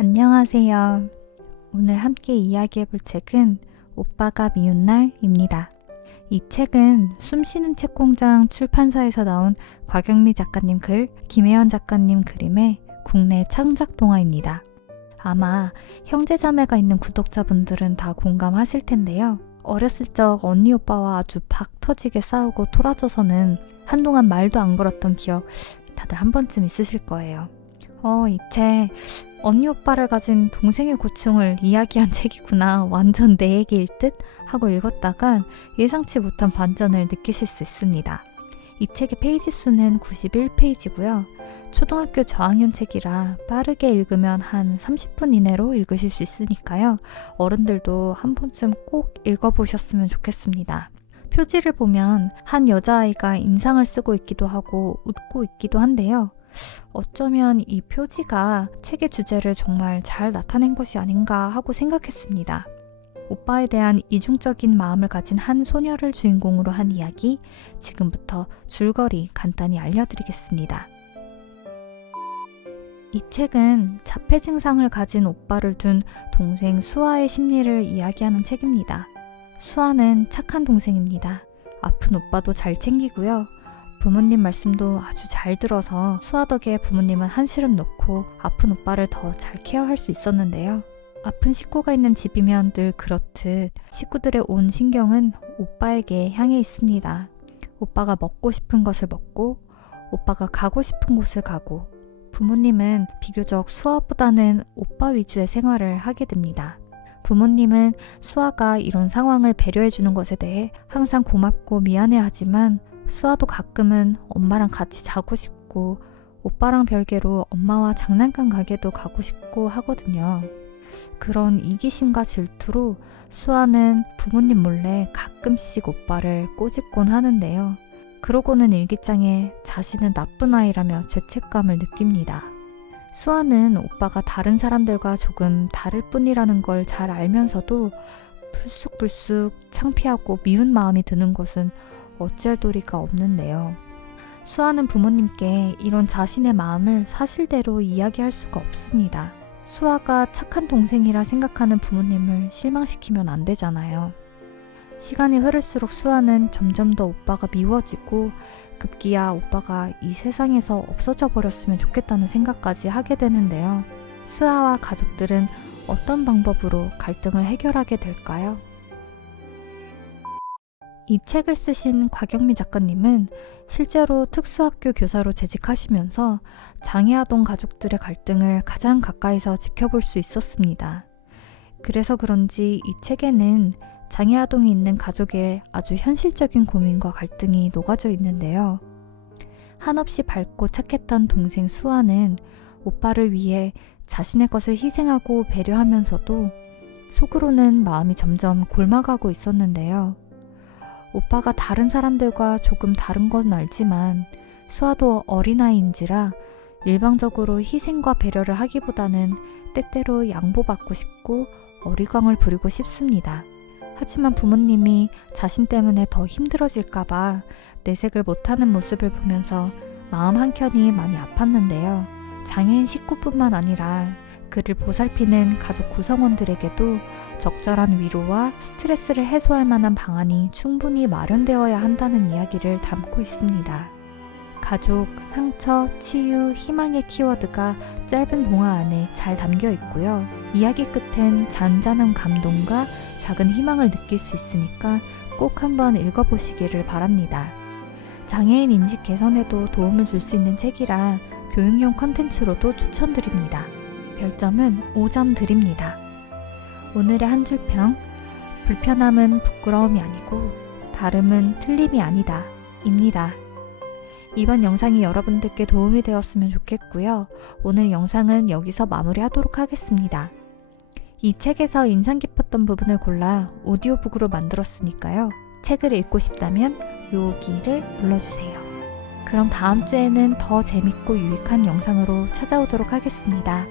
안녕하세요. 오늘 함께 이야기해 볼 책은 오빠가 미운 날입니다. 이 책은 숨쉬는 책 공장 출판사에서 나온 곽영미 작가님 글, 김혜연 작가님 그림의 국내 창작 동화입니다. 아마 형제자매가 있는 구독자분들은 다 공감하실 텐데요. 어렸을 적 언니 오빠와 아주 박 터지게 싸우고 토라져서는 한동안 말도 안 걸었던 기억 다들 한 번쯤 있으실 거예요. 어, 이 책 언니 오빠를 가진 동생의 고충을 이야기한 책이구나. 완전 내 얘기일 듯 하고 읽었다간 예상치 못한 반전을 느끼실 수 있습니다. 이 책의 페이지 수는 91페이지고요. 초등학교 저학년 책이라 빠르게 읽으면 한 30분 이내로 읽으실 수 있으니까요. 어른들도 한 번쯤 꼭 읽어보셨으면 좋겠습니다. 표지를 보면 한 여자아이가 인상을 쓰고 있기도 하고 웃고 있기도 한데요. 어쩌면 이 표지가 책의 주제를 정말 잘 나타낸 것이 아닌가 하고 생각했습니다. 오빠에 대한 이중적인 마음을 가진 한 소녀를 주인공으로 한 이야기, 지금부터 줄거리 간단히 알려드리겠습니다. 이 책은 자폐 증상을 가진 오빠를 둔 동생 수아의 심리를 이야기하는 책입니다. 수아는 착한 동생입니다. 아픈 오빠도 잘 챙기고요. 부모님 말씀도 아주 잘 들어서 수아 덕에 부모님은 한시름 놓고 아픈 오빠를 더 잘 케어할 수 있었는데요. 아픈 식구가 있는 집이면 늘 그렇듯 식구들의 온 신경은 오빠에게 향해 있습니다. 오빠가 먹고 싶은 것을 먹고 오빠가 가고 싶은 곳을 가고 부모님은 비교적 수아보다는 오빠 위주의 생활을 하게 됩니다. 부모님은 수아가 이런 상황을 배려해 주는 것에 대해 항상 고맙고 미안해 하지만 수아도 가끔은 엄마랑 같이 자고 싶고 오빠랑 별개로 엄마와 장난감 가게도 가고 싶고 하거든요. 그런 이기심과 질투로 수아는 부모님 몰래 가끔씩 오빠를 꼬집곤 하는데요. 그러고는 일기장에 자신은 나쁜 아이라며 죄책감을 느낍니다. 수아는 오빠가 다른 사람들과 조금 다를 뿐이라는 걸 잘 알면서도 불쑥불쑥 창피하고 미운 마음이 드는 것은 어찌할 도리가 없는데요. 수아는 부모님께 이런 자신의 마음을 사실대로 이야기할 수가 없습니다. 수아가 착한 동생이라 생각하는 부모님을 실망시키면 안 되잖아요. 시간이 흐를수록 수아는 점점 더 오빠가 미워지고 급기야 오빠가 이 세상에서 없어져 버렸으면 좋겠다는 생각까지 하게 되는데요. 수아와 가족들은 어떤 방법으로 갈등을 해결하게 될까요? 이 책을 쓰신 곽영미 작가님은 실제로 특수학교 교사로 재직하시면서 장애아동 가족들의 갈등을 가장 가까이서 지켜볼 수 있었습니다. 그래서 그런지 이 책에는 장애아동이 있는 가족의 아주 현실적인 고민과 갈등이 녹아져 있는데요. 한없이 밝고 착했던 동생 수아는 오빠를 위해 자신의 것을 희생하고 배려하면서도 속으로는 마음이 점점 골마가고 있었는데요. 오빠가 다른 사람들과 조금 다른 건 알지만 수아도 어린아이인지라 일방적으로 희생과 배려를 하기보다는 때때로 양보받고 싶고 어리광을 부리고 싶습니다. 하지만 부모님이 자신 때문에 더 힘들어질까봐 내색을 못하는 모습을 보면서 마음 한켠이 많이 아팠는데요. 장애인 식구뿐만 아니라 그를 보살피는 가족 구성원들에게도 적절한 위로와 스트레스를 해소할 만한 방안이 충분히 마련되어야 한다는 이야기를 담고 있습니다. 가족, 상처, 치유, 희망의 키워드가 짧은 동화 안에 잘 담겨 있고요. 이야기 끝엔 잔잔한 감동과 작은 희망을 느낄 수 있으니까 꼭 한번 읽어보시기를 바랍니다. 장애인 인식 개선에도 도움을 줄 수 있는 책이라 교육용 컨텐츠로도 추천드립니다. 별점은 5점 드립니다. 오늘의 한 줄평. 불편함은 부끄러움이 아니고 다름은 틀림이 아니다. 입니다. 이번 영상이 여러분들께 도움이 되었으면 좋겠고요. 오늘 영상은 여기서 마무리하도록 하겠습니다. 이 책에서 인상 깊었던 부분을 골라 오디오북으로 만들었으니까요. 책을 읽고 싶다면 여기를 눌러주세요. 그럼 다음 주에는 더 재밌고 유익한 영상으로 찾아오도록 하겠습니다.